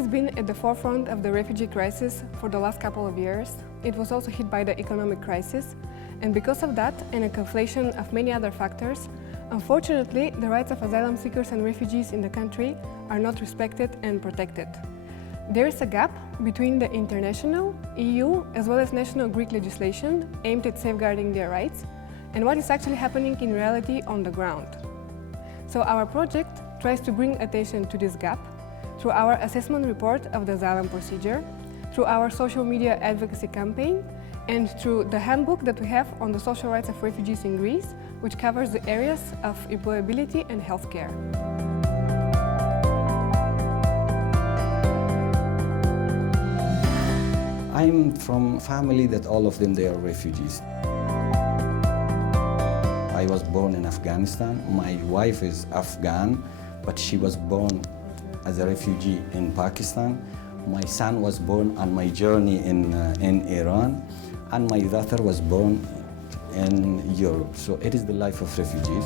has been at the forefront of the refugee crisis for the last couple of years. It was also hit by the economic crisis, and because of that and a conflation of many other factors, unfortunately, the rights of asylum seekers and refugees in the country are not respected and protected. There is a gap between the international, EU, as well as national Greek legislation aimed at safeguarding their rights and what is actually happening in reality on the ground. So our project tries to bring attention to this gap through our assessment report of the asylum procedure, through our social media advocacy campaign, and through the handbook that we have on the social rights of refugees in Greece, which covers the areas of employability and healthcare. I'm from a family that all of them, they are refugees. I was born in Afghanistan. My wife is Afghan, but she was born as a refugee in Pakistan. My son was born on my journey in Iran, and my daughter was born in Europe. So it is the life of refugees.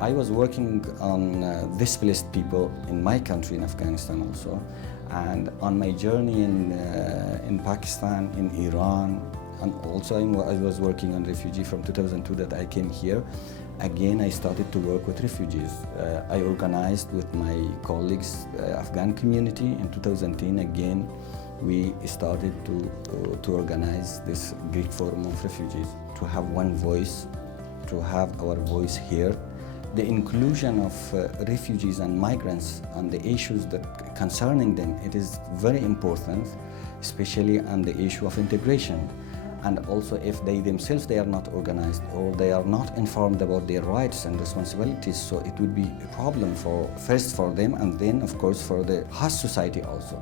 I was working on displaced people in my country, in Afghanistan also, and on my journey in Pakistan, in Iran, and also I was working on refugee from 2002 that I came here. Again, I started to work with refugees. I organized with my colleagues, Afghan community. In 2010, again, we started to organize this Greek Forum of Refugees, to have one voice, to have our voice here. The inclusion of refugees and migrants and the issues that concerning them, it is very important, especially on the issue of integration. And also if they themselves, they are not organized or they are not informed about their rights and responsibilities, so it would be a problem first for them and then of course for the host society also.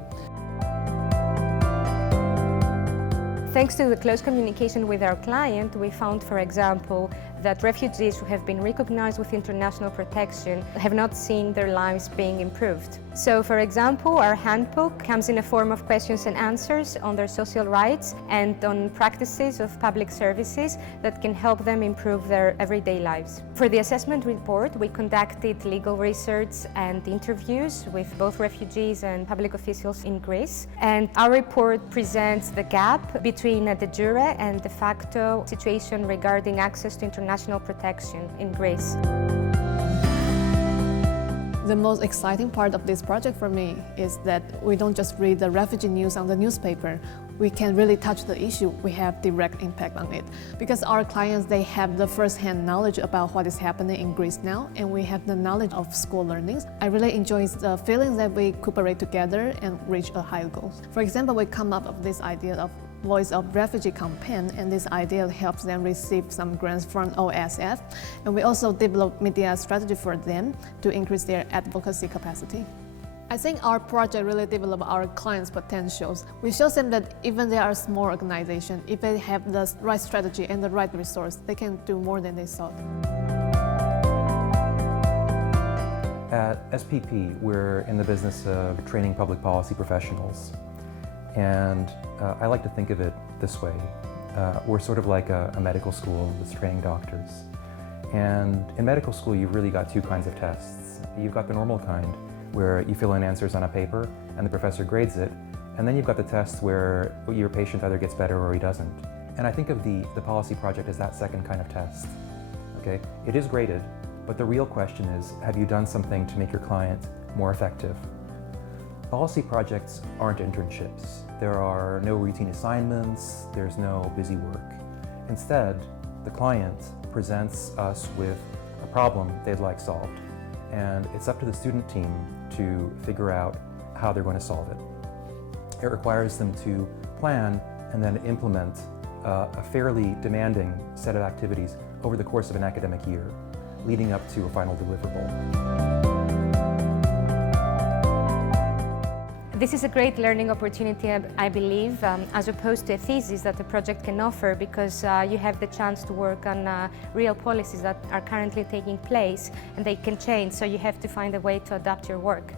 Thanks to the close communication with our client, we found, for example, that refugees who have been recognized with international protection have not seen their lives being improved. So, for example, our handbook comes in a form of questions and answers on their social rights and on practices of public services that can help them improve their everyday lives. For the assessment report, we conducted legal research and interviews with both refugees and public officials in Greece. And our report presents the gap between a de jure and de facto situation regarding access to international protection in Greece. The most exciting part of this project for me is that we don't just read the refugee news on the newspaper. We can really touch the issue. We have direct impact on it. Because our clients, they have the first-hand knowledge about what is happening in Greece now, and we have the knowledge of school learnings. I really enjoy the feeling that we cooperate together and reach a higher goal. For example, we come up with this idea of Voice of Refugee campaign, and this idea helps them receive some grants from OSF. And we also develop media strategy for them to increase their advocacy capacity. I think our project really developed our clients' potentials. We show them that even they are a small organization, if they have the right strategy and the right resource, they can do more than they thought. At SPP, we're in the business of training public policy professionals. And I like to think of it this way. We're sort of like a medical school that's training doctors. And in medical school, you've really got two kinds of tests. You've got the normal kind, where you fill in answers on a paper and the professor grades it. And then you've got the tests where your patient either gets better or he doesn't. And I think of the policy project as that second kind of test. Okay? It is graded, but the real question is, have you done something to make your client more effective? Policy projects aren't internships. There are no routine assignments, there's no busy work. Instead, the client presents us with a problem they'd like solved, and it's up to the student team to figure out how they're going to solve it. It requires them to plan and then implement a fairly demanding set of activities over the course of an academic year, leading up to a final deliverable. This is a great learning opportunity, I believe, as opposed to a thesis that the project can offer, because you have the chance to work on real policies that are currently taking place and they can change, so you have to find a way to adapt your work.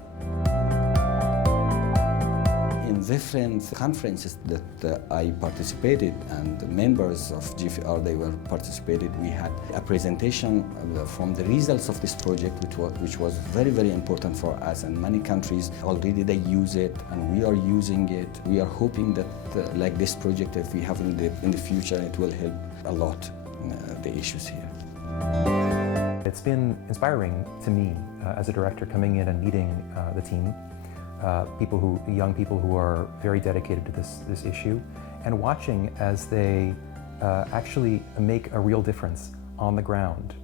In on different conferences that I participated, and the members of GFR, they were participated. We had a presentation from the results of this project, which was very, very important for us, and many countries already they use it, and we are using it. We are hoping that like this project, if we have in the future, it will help a lot the issues here. It's been inspiring to me as a director coming in and meeting the team, young people who are very dedicated to this issue, and watching as they actually make a real difference on the ground